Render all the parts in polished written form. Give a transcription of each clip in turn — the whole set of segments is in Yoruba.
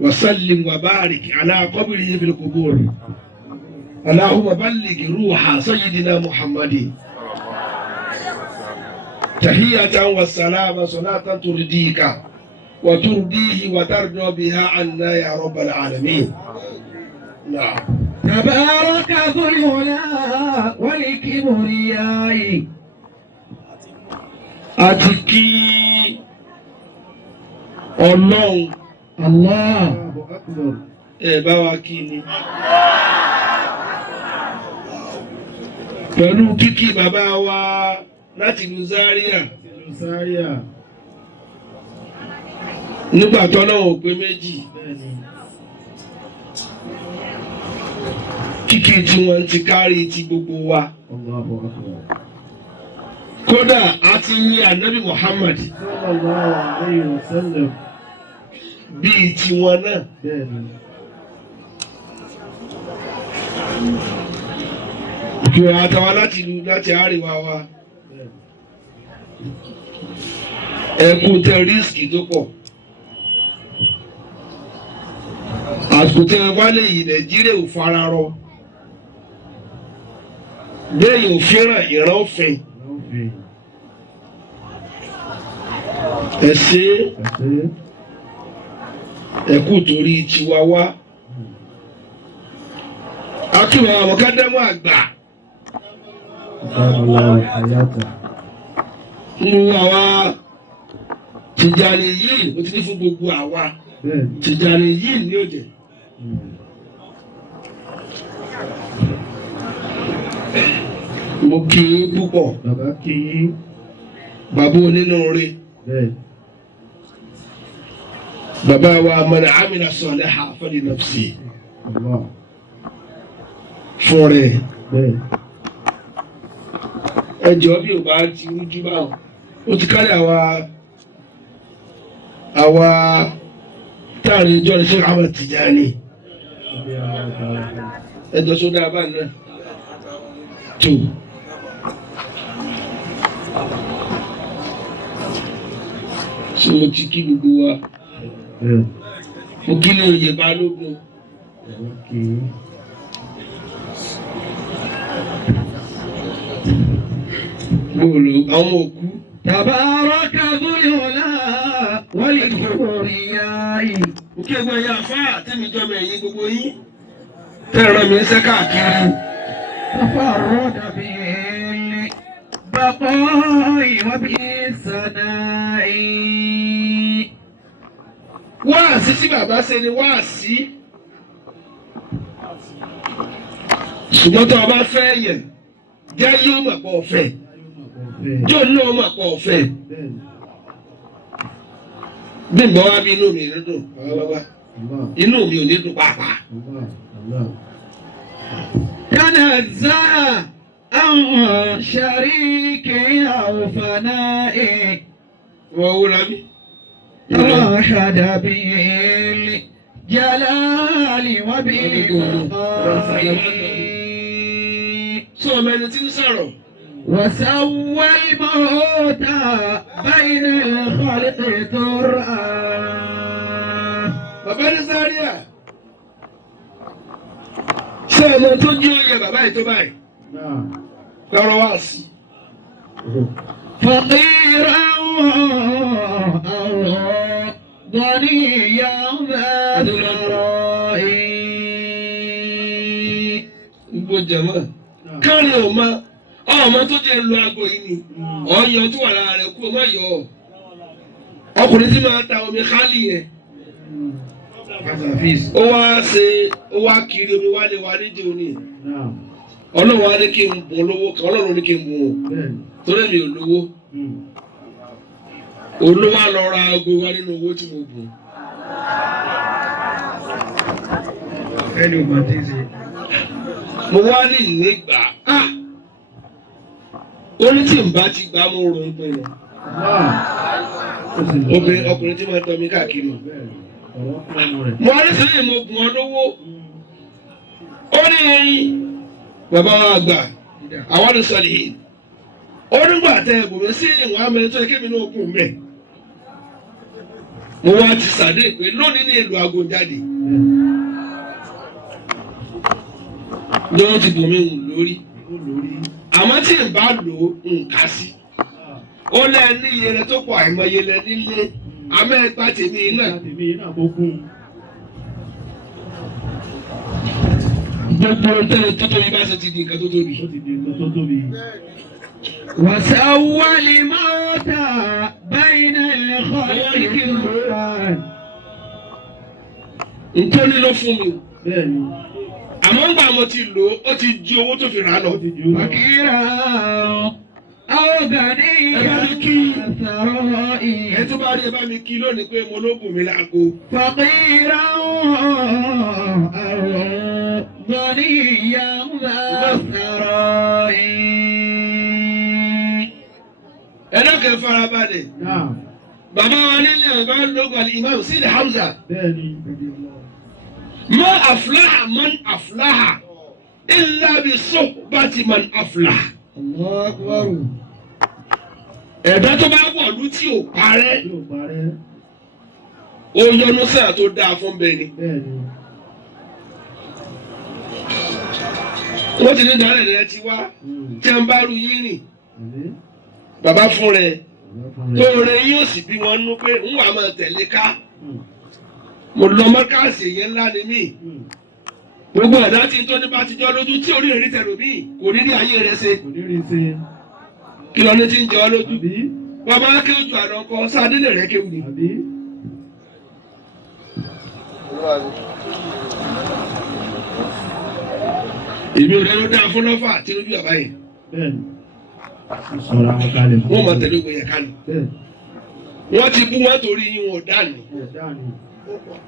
وسلم وبارك على قبره في القبور اللهم بلغ روح سيدنا محمد تحية والسلام صلاة ترضيك وترضيه وترضى بها عنا يا رب العالمين. نعم. تبارك ذو العلا والكبرياء. أتكي الله الله أكبر. بواكيني pẹ̀lú kíkí bàbá wa láti ìlú Zaria nígbà tó náà ò pé méjì kíkí tí wọ́n ti kárí ti gbogbo wa kódà a ti yin Ànábì Muhammad sallallahu alayhi wa sallam bíi tiwọn náà. Kí wọ́n àtàwọn láti àríwá wa ẹ̀kú tẹ rísìkì tó pọ̀ àsìkò tẹ wálé yìí Nàìjíríà ò fara rọ bẹ́ẹ̀ yóò fẹ́ràn ìran òfin ẹ̀kú torí tiwa wá akíwọ̀n àwọn kádàmú àgbà. Nínú àwa Tìjàní yìí ó ti ní fún gbogbo àwa Tìjàní yìí ní òde. Mo kí i púpọ̀. Bàbá kí i. Bàbá onínúure. Bàbá wa man amila salihan fali nafsi. Fún rẹ̀. Ẹjọ́ bí ò bá ti rújú báwọn ó ti kárí àwa táàrin ìjọ ní Sheikh Ahmad Tijani ẹjọ́ sódà bá náà tó so mo ti kí gbogbo wa mo kí ní oyè balógun. Bóòlù àwọn òkú. Tabaraka dhul ula wal kibriyai. Òkè ẹgbẹ́ yẹn àfáà tẹ́mi jọmọ ẹ̀yìn gbogbo yín. Tẹ́rọ mi ń sẹ́ káàkiri. Tafarrada bil baqa'i wa bis sana'i. Wáàsí tí bàbá ṣe ni wáàsí. Ṣùgbọ́n tó o bá fẹ́ yẹn, jẹ́ yóò mọ̀ pọ̀ ọ̀fẹ́. Jọ́ náà mà pọ̀ ọ̀fẹ́. Bí n bọ́ wá bí inú mi ní dùn, inú mi ò ní dùn pàápàá. Tanazzaha an shariki aw fana'i. Wọ́n wúra mi. Tawahhada bil jalali wa bil baqa'i. Sọ ọmọ ẹni tí ń sọ̀rọ̀. وسوى الموت بين الخلق ترعى. Bàbá ní Zaria ṣé ọmọ tó jí oyè bàbá yìí tó báyìí lọ́rọ̀ wá sí. فقيرا أو غنيا ذا ثراء. Gbogbo jẹ̀mọ́ kárí ọmọ tó jẹ́ lu aago yìí ni ọ̀yàn tó wà lára rẹ̀ kú ọmọ yọ ọ́ ọkùnrin tí máa ta omi kálí yẹn ó wá kiri omi wálé wa nídìí òní Ọlọ́run wá ní kí n bùn lówó kan Ọlọ́run ní kí n bùn o torí mi ò lówó olówó á lọ ra aago wá nínú owó tí mo bùn. Mo wá ní ìnígbà ó ní tí n bá ti gbà mo rò ń pinnu ọkùnrin tí máa ń tọ́ mi káàkiri mo wá ní sẹ́yìn mo gùn ọ́ lówó ó ní bàbá wa àgbà àwọn ní sọ̀rọ̀ yìí ó nígbà tẹ ẹ̀bùn mi sí ìwọ̀n amẹ́rin tó yẹ kí mi ní okùn mẹ́ mo wá ti sàdé pé lónìí ní ìlú aago jáde ní wọ́n ti bùnmi lórí àmọ́ tí n bá lò ó nǹka sí ó lẹ́ ní iye rẹ tó pọ̀ àìmọye lẹ nílé àmọ́ ẹgbà tèmi náà gbogbo tẹ́lẹ̀ tó tóbi bá ṣe ti di nǹkan tó tóbi. وسوى الموتى بين الخلق nítorí ló fún mi àmọ́ ń gbà mo ti lò ó ti di owó tó fi rà lọ. فقيرا أو غنيا ثرائي ẹ tó bá rí ẹ bá mi kí lónìí pé mo ló bùn mí láago. فقيرا أو غنيا ثرائي. ẹ̀rọ kẹ́ farabalẹ̀. bàbá wa nílé ọ̀gá lóògùn Imam Sidi Hamza. ما أفلح من أفلح إلا بصحبة من أفلح. الله أكبر. ẹ̀dá tó bá wọ̀ lú tí ò parẹ́ ó yọnu sáà tó dáa fún bẹ́ẹ̀ ni. wọ́n ti ní ìdálẹ̀ rẹ ti wá tí a ń bá ru yín rìn bàbá fún rẹ tó rẹ yín ò sì bí wọn nú pé ń wà máa tẹ̀lé ká mo lọ mọ́káàsì èyẹ ńlá ni mí gbogbo ẹ̀dá tí n tó ní bá ti jọ lójú tí orí rẹ̀ rí tẹ̀lé mí kò ní rí ayé rẹ̀ ṣe kí lọ ní ti ń jẹ ọ lójú bàbá akéwù ju àná kọ sáadélé rẹ̀ kéwù ni. èmi ò lẹ́nu dáa fún lọ́fà tí lójú àbá yẹn wọ́n máa tẹ̀lé ògbó yẹn kánú wọ́n ti bú wọn torí yín wọn ò dánù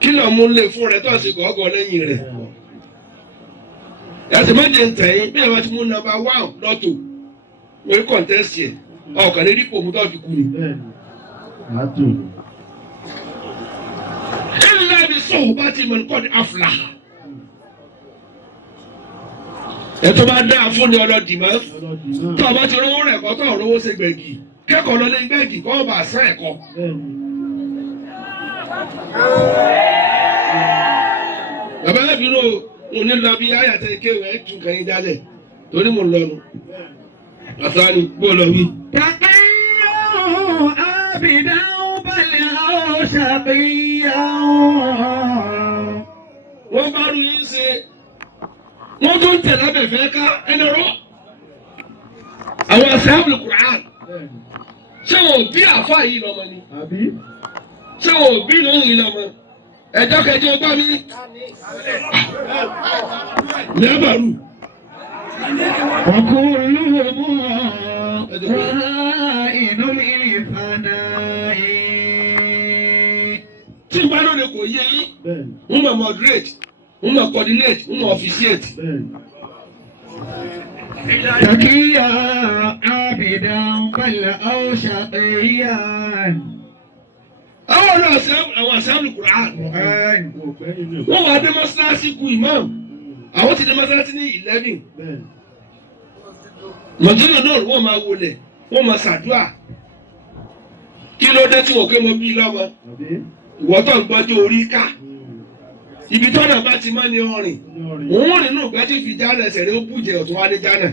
kí ló mú lé fún rẹ tó ṣe gọ́gọ́ lẹ́yìn rẹ̀ yàtọ̀ méje ń tẹ̀yìn bí ẹ bá ti mú nọ́mbà 1 lọ́tò wọ́n kọ̀ǹtẹ́sì ẹ̀ ọkàn ní dípò mú tó fi kú ni. ilé ibi sọ̀hún bá ti mọ̀ nǹkan ní afla ẹ̀ tó bá dáa fún ni ọlọ́dì mọ́ tó o bá ti rówó rẹ̀ kọ́ tó o rówó ṣe gbẹ̀gì kẹ́kọ̀ọ́ lọ lé gbẹ̀gì kọ́ ọ bá sán ẹ̀kọ́. bàbá ẹbí ló ní lọ bí ayàtẹ kéwì ẹ tún kàn yín dálẹ̀ torí mo lọnu àtàní bó lọ wí. تقيا عابدا بل أو شقيا. wọ́n bá rú yín ṣe wọ́n tó ń tẹ̀lé abẹ́fẹ́ ká ẹni rọ́ àwọn ashabul Qur'an ṣé wọn ò bí àfa yìí lọ́mọ ni ṣé wọn ò bí lóhùn yìí lọ́mọ ẹjọ́ kẹjọ bá mi lẹ́bàrú. وكلهم رائن للفناء. tí n bá lóde kò yé yín wọ́n máa moderate wọ́n máa coordinate wọ́n máa officiate. تقيا عابدا بل أو شقيا. àwọn àṣàlù Qur'an wọ́n wá dé mọ́sálásí ku Imam àwọn ti dé mọ́sálásí ní 11 mọ̀jínà náà wọ́n máa wọlé wọ́n máa ṣàdúrà kí ló dé tí wọ́n ké mọ bí lọ́mọ ìwọ́ tó ń gbọ́jú orí ká ibi tọ́nà bá ti mọ́ ní ọrìn òun rìn nù gbẹ́jì fi jáná ẹsẹ̀ rẹ̀ ó bùjẹ̀ ọ̀tún wá ní jáná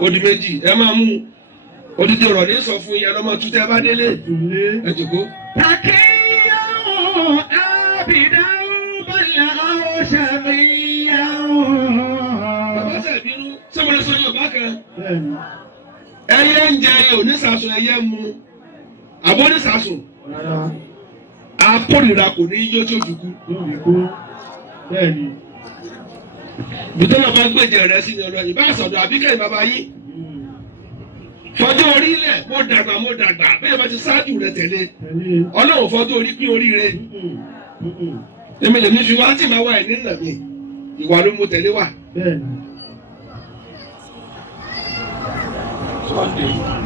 odi méjì ẹ máa mú odidi ọ̀rọ̀ ní sọ fún yín ọlọ́mọ tún tẹ́ bá délé ẹ jòkó. تقيا عابدا بل أو شقيا. bàbá sẹ̀ bínú sọ́mọdé sọ Yorùbá kan ẹyẹ ń jẹ ẹyẹ onísàsùn ẹyẹ ń mu àbọ̀ onísàsùn akórìíra kò ní yíyó tí ó fi kú. bùtọ́lá bá gbèjẹ rẹ sí ni ọlọ́yin bá sọ̀dọ̀ àbíkẹ́yìn bàbá yín fọjọ́ orí lẹ̀ mo dàgbà bẹ́ẹ̀ bá ti ṣáájú rẹ tẹ̀lé ọlọ́run fọjọ́ orí pín orí rẹ èmi lèmi fi wá tí màá wà ní nà mí ìwà ló mo tẹ̀lé wà.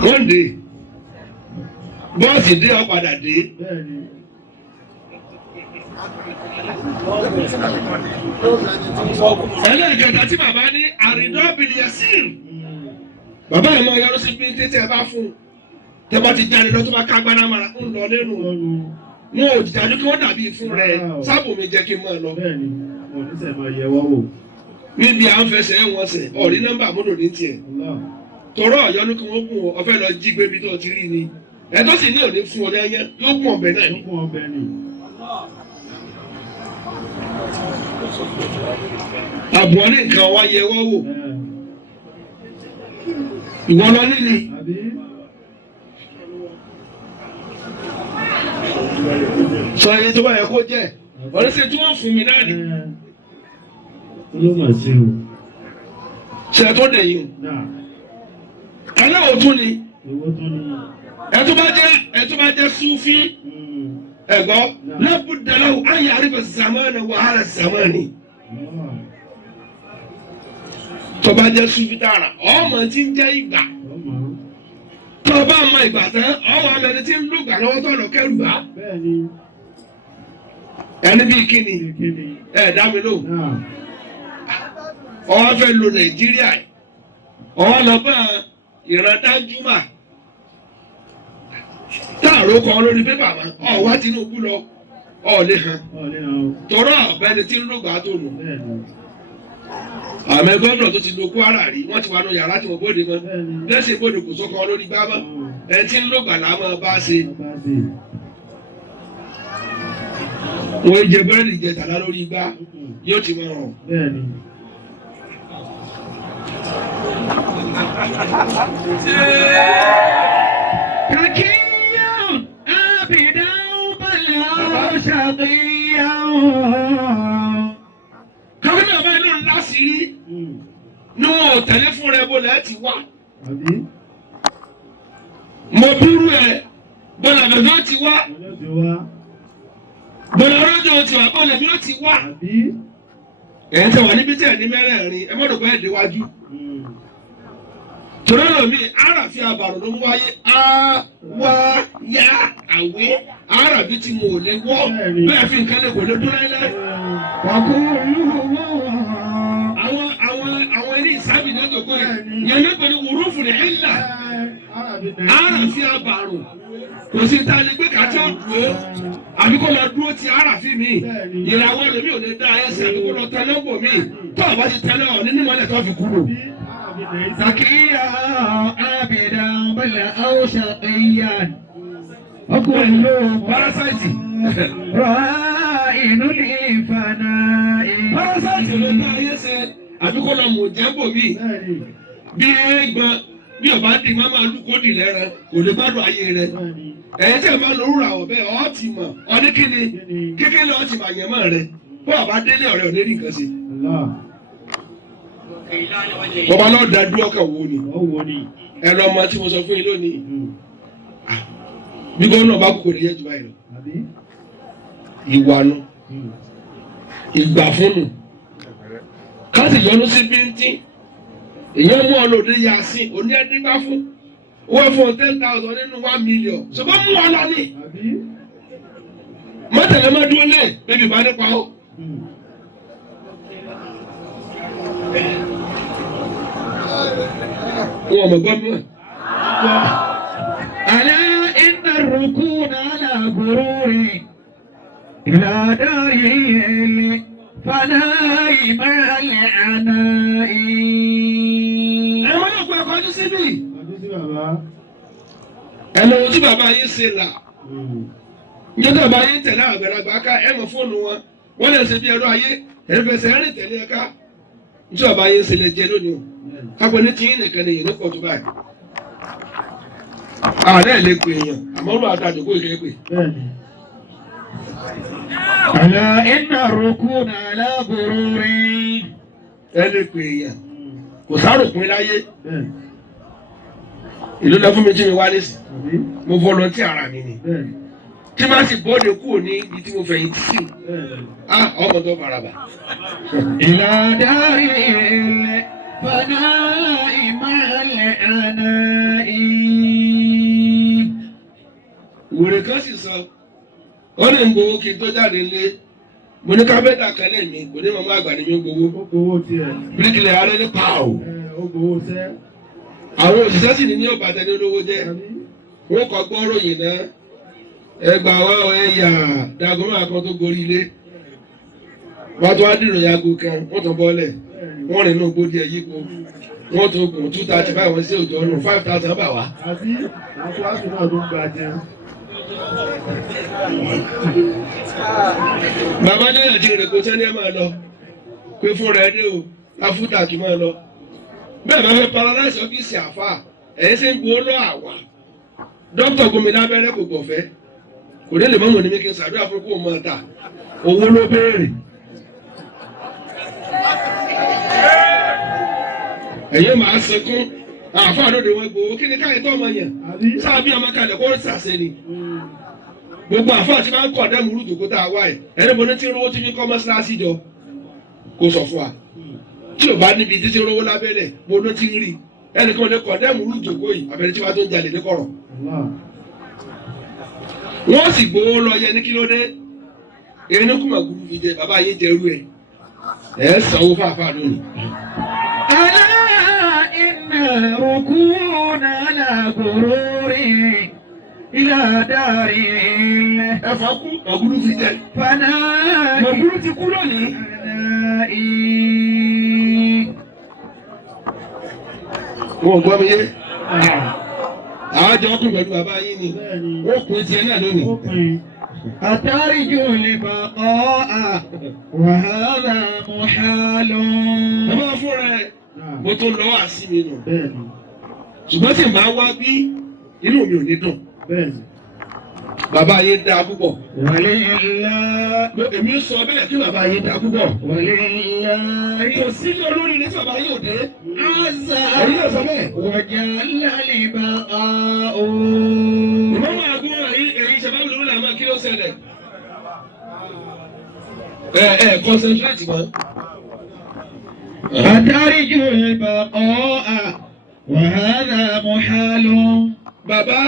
Monday bọ́ọ̀sì dé ọ padà dé. ẹlẹ́ẹ̀kẹta tí bàbá ní àrídọ́bìlì ẹ̀sìn bàbá yẹn máa yọrọ sí bí tètè ẹ bá fún tẹ́ bá ti jáde lọ tó bá ká gbára mara ń lọ lẹ́nu wọn ò jìjà kí wọ́n dàbí fún rẹ sábò mi jẹ́ kí n máa lọ. bẹ́ẹ̀ni oníṣẹ́ máa yẹ wọ́n wò. níbi à ń fẹsẹ̀ wọn sẹ̀ ọ̀rí nọ́mbà mọ́tò ní tiẹ̀ tọrọ ọ̀yọ́nú kí wọ́n gùn ọ fẹ́ lọ jí gbé ibi tó ti rí ni ẹ tó sì ní òní fún ọ lẹ́yìn yóò gùn ọ̀bẹ náà ni. àbùwọ́n ní nǹkan wá yẹ wọ́n wò ìwọ lọ nílì. sọ ẹni tó bá yẹ kó jẹ ọ̀rẹ́sẹ̀ tí wọ́n fún mi náà ni. ṣe tó dẹ̀ yìí o. aláwọ̀ tún ni ẹ tó bá jẹ́ súfí ẹ̀gbọ́ lábùdàláwù ayé àríbẹ̀ zamani wàhálà zamani. tó bá jẹ́ súfí tààrà ọmọ tí ń jẹ́ ìgbà tó bá mọ ìgbà tán ọmọ amẹni tí ń lùgbà lọ́wọ́ tó lọ kẹrù bá. ẹni bíi kíni ẹ dá mi lò ọwọ́ fẹ́ lo Nàìjíríà ọwọ́ lọ bá ìràndájúmọ̀ táàró kan lórí pépà mọ́ ọ̀wá Tinubu lọ ọ̀lẹ́ hàn tọrọ ọ̀bẹ́ni tí ń lùgbà tó nù. àmọ́ gómìnà tó ti lo Kwara rí wọ́n ti wà nù yàrá tí wọ́n bóde mọ́ lẹ́sìn bóde kò sọ́kàn lórí gbá mọ́ ẹni tí ń lùgbà là máa bá ṣe. wọ́n jẹ búrẹ́dì jẹ tàlá lórí igbá yóò ti máa hàn. Kakiyan abidan bala shaqiyan. Kọ́mínà bá inú ńlá sí rí ní wọn ò tẹ̀lé fún rẹ bọ́lá ti wá. Mo búrú ẹ bọ́lá bẹ̀rẹ̀ ti wá. Bọ́lá ọlọ́jọ́ ti wá bọ́lá mi ó ti wá. Ẹ̀yin tẹ̀ wá níbi tí ẹ̀ ní mẹ́rẹ̀ẹ̀rin ẹ mọ́dọ̀ bẹ́ẹ̀ déwájú. Tòlónà mi àràfi àbàrò ló ń wáyé wá yá àwé àràbí tí mo ò lè wọ́ bẹ́ẹ̀ fi nǹkan lè kò lè dúró lẹ́. Àwọn eré ìsábì náà tó kọ́ yẹn ní pẹ̀lú wùrúfù ní ẹ̀là àràfi àbàrò kò sí ta lè gbé kàtí ó dúró àbí kó lọ dúró ti àràfi mi ìràwọ̀ lèmi ò lè dá ẹsẹ̀ àbí kó lọ tẹ́lẹ̀ bò mí tó o bá ti tẹ́lẹ̀ ọ̀ nínú ìmọ̀lẹ̀ tó fi kúrò. Zakiya abidan bala aw shaqiyan. Ọkùnrin ló parasite. Ra'inu li fana'i. Parasite ló dá ayé ṣe àbí kó lọ mọ̀ jẹ́bò mí. Bí ẹgbọ́n bí ọba di máa máa lùkó dì lẹ́rẹ̀ kò lè gbádùn ayé rẹ̀. Ẹ̀yẹ́ tẹ̀ máa lórúra ọ̀bẹ ọ̀ ti mọ̀ ọdí kíni kékeré ọ̀ ti mà yẹn mọ́ rẹ̀ bó ọba délé ọ̀rẹ́ ò ní rí nǹkan sí. Bọ́bá náà dá dúró ọkàn wo ni ẹ lọ ọmọ tí mo sọ fún yín lónìí bí gómìnà bá kúkò lè yẹ jù báyìí lọ ìwà nu ìgbà fúnnu káàsì yọnu sí bíntín èyàn mú ọ lòdì yà sí òní ẹdínwá fún owó fún 10,000 nínú 1 million ṣùgbọ́n mú ọ lọ ní mọ́tẹ̀lẹ́ má dúró lé bébí bá nípa ó. Wọ́n mọ̀ gbọ́ mọ́. Ala inna rukuna ala gururi ila dari fana'i ma'al ana'i. Ẹ wọ́n yóò pẹ́ ọkọ̀ ọdún síbí. Ẹ lọ ojú bàbá yín ṣe là. Ǹjẹ́ bàbá yín tẹ̀lé àgbàlagbà ká ẹ mọ̀ fóònù wọn. Wọ́n lè ṣe bí ẹrọ ayé ẹ̀fẹ̀sẹ̀ rìn tẹ̀lé ẹ̀ká. Ǹjẹ́ bàbá yín ṣe lè jẹ lónìí o. Kápẹ́ ní tiyín nìkan ni èyí ní pọ̀ tó báyìí. Ààrẹ lè pè èèyàn àmọ́ ọ̀rọ̀ àtàdé kó ìkẹ́ pè. Ala inna rukuna ala gururi. Ẹ lè pè èèyàn kò sáròpin láyé. Ìlú lọ fún mi tí mi wá nísì. Mo volunteer ara mi ni. Tí máa sì bọ́ọ̀dù kúrò ní ibi tí mo fẹ̀yìn tì sí. Ọmọ tó faraba. Ila dari fana'i ma'al ana'i. Wèrè kan sì sọ, ó ní ń gbowó kí n tó jáde lé. Mo ní kábẹ́tà kan lé mi, kò ní màmá àgbà ni mi ń gbowó. Ó gbowó tiẹ̀. Bíríkìlẹ̀ arẹ́ ní pààwọ̀. Ó gbowó sẹ́. Àwọn òṣìṣẹ́ sì ní ọba àtẹni olówó jẹ́. wọ́n kọ́ gbọ́rọ̀ yìí náà ẹgbà wa ẹ̀yà dàgbọ́n àkọ́ tó gorí ilé wọ́n tó wá dìrò yago kan wọ́n tó bọ́lẹ̀ wọ́n rìn náà gbódì ẹ̀ yípo wọ́n tó gùn 235 wọ́n sí òjò ọ̀nà 5,000 bà wá. àbí àwọn aṣọ náà ló ń gba jẹun. bàbá náà ti rìn kó sẹ́ni ẹ̀ máa lọ pé fúnra ẹ̀ dé o láfúdà kì máa lọ bẹ́ẹ̀ bá fẹ́ paradise ọ́fíìsì àfà ẹ̀yìn ṣe ń gbowó lọ àwà dókítà gómìnà abẹ́rẹ́ kò gbọ̀fẹ́ kò dé lè mọ́mọ́ ní mi kí n ṣàdúrà fún kó máa tà owó ló béèrè. ẹ̀yin máa sunkún àfà lóde wọn gbowó kí ni káyọ̀ tó ọmọ yẹn sábì ọmọ kalẹ̀ kó ṣàṣẹ ni gbogbo àfà tí wọ́n ń kọ̀ dẹ́mu rúdù kó tá a wá ẹ̀ ẹni mo ní tí rówó tí fi kọ́ mọ́ṣáláṣí jọ kó sọ fún wa tí o bá níbi títí rówó lábẹ́lẹ̀ mo ló ti ń rí ẹnìkan lè kọ̀ dẹ́mu rú ìjòkó yìí abẹ́rẹ́ tí wàá tó ń jalè ní kọ̀rọ̀. wọ́n sì gbowó lọ yẹ ní kílódé erin kùmà gúrú fi jẹ bàbá yín jẹrú ẹ̀ sanwó fàáfà lónìí. ألا إن ركون على غرور إلى دار ẹ̀fọ́ kú ọ̀gúrú fi jẹ. فناء ọ̀gúrú ti kú lónìí. wọ́n gbọ́ mi yé àjọ ọkùnrin pẹ̀lú bàbá yín ni ó kún tiẹ̀ náà lónìí. أترجو البقاء وهذا محال. bàbá fúnra ẹ̀ mo tún lọ́wọ́ àsí mi nù ṣùgbọ́n tí màá wá bí inú mi ò ní dùn. bàbá yín dáa púpọ̀. èmi sọ bẹ́ẹ̀ kí bàbá yín dáa púpọ̀. kò sí olórí ní bàbá yín ò dé. èyí náà sọ bẹ́ẹ̀. ìmọ̀ máa gún èyí ṣẹ̀bá lórí làmọ́ kí ló ṣẹlẹ̀. concentrate mọ́. أترجو البقاء وهذا محال. bàbá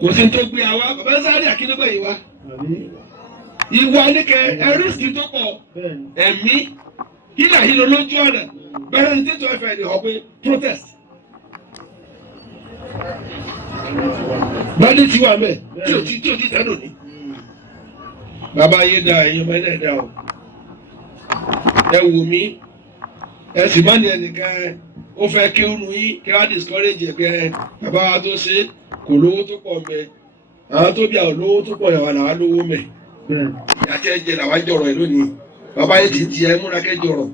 kò sí tó gbé àwa bàbá sáré àkínúgbà yìí wá. ìwà níkẹ ẹrísìkì tó pọ̀ ẹ̀mí hílàhílò lójú ọ̀nà bẹ̀rẹ̀ ní tètò ẹ̀fẹ̀ ní ọ̀pẹ protest. báyìí ti wà mẹ́ tí ò ti tẹ́ lónìí. bàbá yé da ẹ̀yin ọmọ ẹ̀dá ẹ̀dá o ẹ wò mí ẹ sì má ní ẹnìkan ó fẹ́ kí ó nu yín kí wá discourage ẹ̀gbẹ́ bàbá wa tó ṣe kò lówó tó pọ̀ mẹ́ àwọn tó bí àwọn lówó tó pọ̀ yàrá làwọn lówó mẹ́ yàtí ẹ jẹ làwọn jọrọ ẹ lónìí bàbá yìí ti di ẹ múra kẹ jọrọ.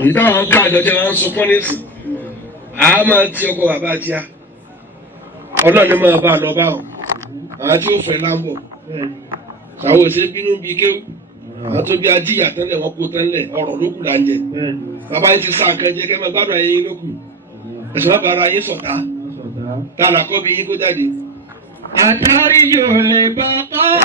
èyí táwọn ká àjọjẹ máa ń sunkún nísìn àá máa ti ọkọ bàbá tíá ọlọ́ọ̀ni máa bá a lọ báwọn àwọn tí ó fẹ́ láńbọ̀ sàwọn òṣèré bínú bíi kéwù àwọn tó bí ajíyà tẹ́lẹ̀ wọ́n kó tẹ́lẹ̀ ọ̀rọ̀ ló kù là ń jẹ bàbá yìí ti sá nǹkan jẹ kẹ́ máa gbádùn ayé yín ló kù ẹ̀sùn máa bára yín sọ̀tá tá a là kọ́ bí yín kó jáde. أترجو البقاء